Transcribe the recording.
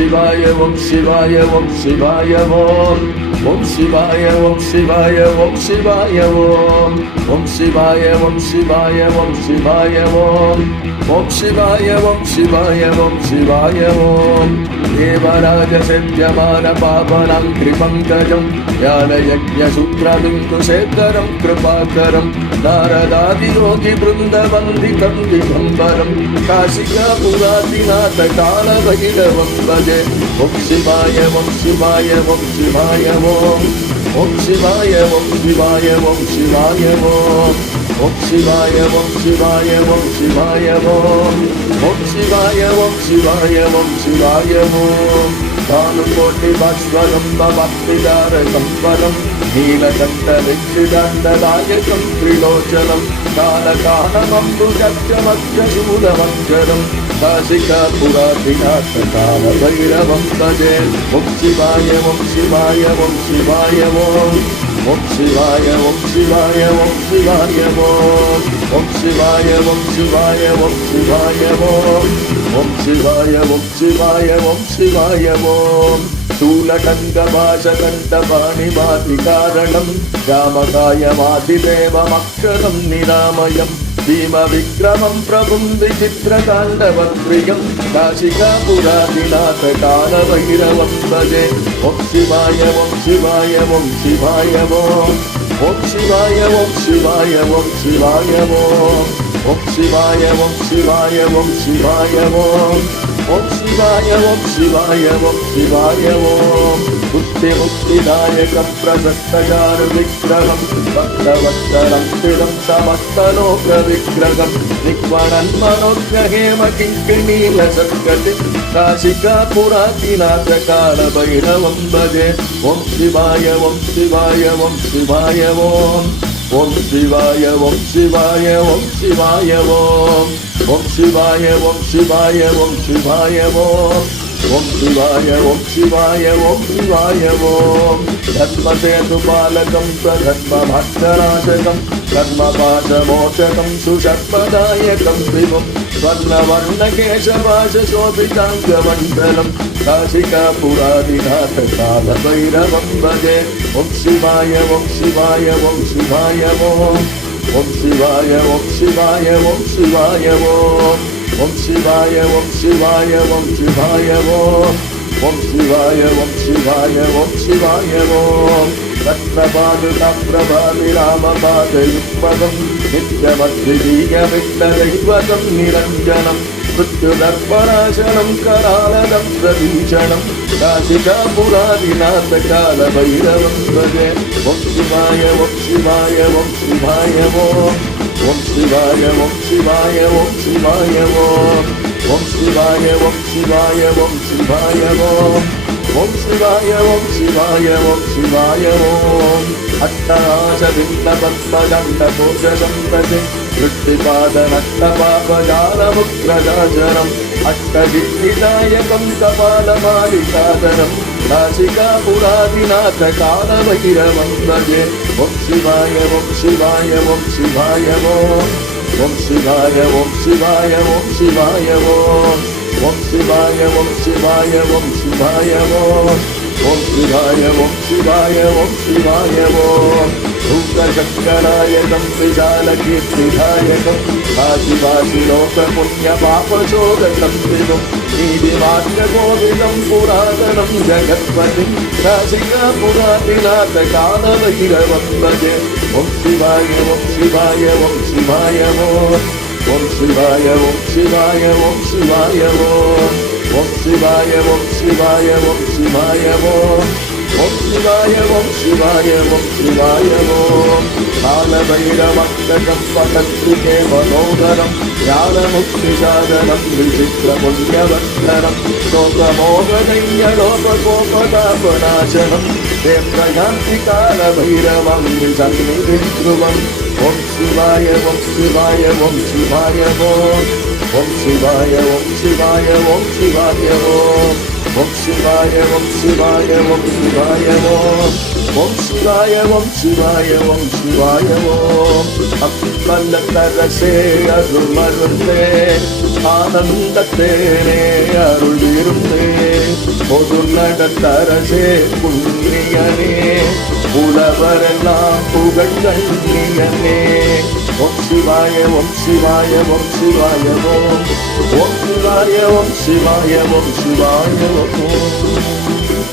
சிவாய ஓம் சிவாய ஓம் சிவாய ஓம் ஓம் சிவாய ஓம் சிவாய ஓம் சிவாய ஓம் ஓம் சிவாய ஓம் சிவாய ஓம் சிவாய ஓம் ஓம் சிவாய ஓம் சிவாய ஓம் சிவாய ஓம் தேவராஜ சத்யமான பாபனம் கிருபங்கஜம் ஞான யஜ்ஞ சூத்ரபிந்து சேகரம் கிருபாகரம் நாரதாதி யோகி பிருந்த வந்திதம் திகம்பரம் காசிகா புராதிநாத கால பைரவம் பஜே ஓம் சிவாய ஓம் சிவாய ஓம் சிவாய ஓம் ஓம் சிவாய ஓம் சிவாய ஓம் சிவாய ஓம் ஓம் சிவாய ஓம் சிவாய ஓம் சிவாய ஓம் ஓம் சிவாய ஓம் சிவாய ஓம் சிவாய ஓம் தானும் கோட்டி பாஸ்வரம் பக்திதார சம்பரம் நீலகண்ட வெற்றிதாண்டதாயகம் திரிலோச்சனம் காலகாலமம்புஜமக்ஷூலமக்ஷரம் காசிகா புராதிநாத கால பைரவம் பஜே ஓம் சிவாய ஓம் சிவாய ஓம் சிவாய ஓம் ஓம் சிவாய ஓம் சிவாய ஓம் சிவாய ஓம் ஓம் சிவாய ஓம் சிவாய ஓம் சிவாய ஓம் ஓம் சிவாய ஓம் சிவாய ஓம் சிவாய ஓம் शूलकण्डभाषकण्डपाणिमादिकारणं रामकायमादिदेवमक्षरं निरामयं भीमविक्रमं प्रभुं विचित्रताण्डवप्रियं काशिकापुरादिनाथकालभैरवं भजे ॐ शिवाय ॐ शिवाय ॐ शिवाय ॐ शिवाय ॐ शिवाय ॐ शिवाय ॐ शिवाय ॐ शिवाय ॐ शिवाय ॐ शिवाय ॐ शिवाय ॐ शिवाय ॐ मुक्तिदायकं प्रशस्तचारुविग्रहं भक्तवत्सलं स्थिरं समस्तलोकविग्रहं निक्वणन्मनोग्रहेम किङ्किणीलसत्कटिं काशिकापुरादिनाथकालभैरवं भजे ॐ शिवाय ॐ शिवाय ॐ शिवाय ॐ ஓம் சிவாய ஓம் சிவாய ஓம் சிவாய ஓம் ஓம் சிவாய ஓம் சிவாய ஓம் சிவாய ஓம் ஓம் சிவாய ஓம் சிவாய ஓம் சிவாய ஓம் தர்மசேது பாலகம் பிரதர்மபக்தராஜகம் கர்மபாசமோச்சகம் சுஷத்மதாயகம் விபும் ஸ்வர்ணவர்ணகேசவாசசோபிதாங்கமண்டலம் काशिकापुरादिनाथ कालभैरवं भजे ॐ शिवाय ॐ शिवाय ॐ शिवाय ॐ शिवाय ॐ शिवाय ॐ शिवाय ॐ शिवाय ॐ शिवाय ॐ शिवाय ॐ शिवाय ॐ शिवाय ॐ शिवाय ॐ तत्प्रभानुतप्रभामि रामपादयुग्मकं नित्यमद्वितीयमिष्टदैवतं निरञ्जनं मृत्युदर्पणाशनं करालदं प्रभीषणं काशिकापुरादिनाथकालभैरवं भजे ॐ शिवाय ॐ शिवाय ॐ शिवाय ॐ शिवाय ॐ शिवाय ॐ शिवाय ॐ शिवाय ॐ शिवाय ॐ शिवाय ॐ शिवाय ॐ शिवाय ॐ शिवाय ॐ अट्टहासविन्दपद्मदण्डकोशं भजे वृत्तिपादनट्टपापजालमुग्रदाचरम् अष्टसिद्धिदायकं कपालमालिकाधरं काशिकापुरादिनाथकालभैरवं भजे ॐ शिवाय ॐ शिवाय ॐ शिवाय ॐ शिवाय ॐ शिवाय ॐ शिवाय ॐ शिवाय ॐ शिवाय ॐ शिवाय ॐ शिवाय ॐ शिवाय ॐ शिवाय भूतशङ्करायकं विशालकीर्तिदायकं काशिवासिलोकपुण्यपापशोधकं विभुं नीतिमार्गगोविदं पुरातनं जगत्पतिं काशिकापुरादिनाथकालभैरवं भजे ॐ शिवाय ॐ शिवाय ॐ शिवाय ॐ शिवाय ॐ शिवाय ॐ शिवाय ॐ शिवाय ॐ शिवाय ॐ शिवाय ॐ शिवाय ॐ शिवाय ॐ शिवाय ॐ कालभैरवक्तकं पठत्रिके मनोहरं ज्ञानमुक्तिसाधनं विचित्रपुण्यवत्सरं शोकमोहदैन्यलोककोपतापनाशनं ते प्रयान्ति कालभैरवं विसन्निधिं ध्रुवम् ॐ शिवाय ॐ शिवाय ॐ शिवाय ॐ शिवाय ॐ शिवाय ॐ शिवाय ॐ शिवाय ॐ शिवाय ॐ शिवाय ॐ शिवाय ॐ शिवाय ॐ शिवाय ॐ अक्कलतरसे अरुमरुते ஆனந்தத்தேனே அருள் இருந்தே பொது நடத்தரசே புண்ணியனே புலவரெல்லாம் புகழ் கண்ணியனே ஓம் சிவாய ஓம் சிவாய ஓம் சிவாய ஓம் ஓம் சிவாய ஓம் சிவாய ஓம் சிவாய ஓம்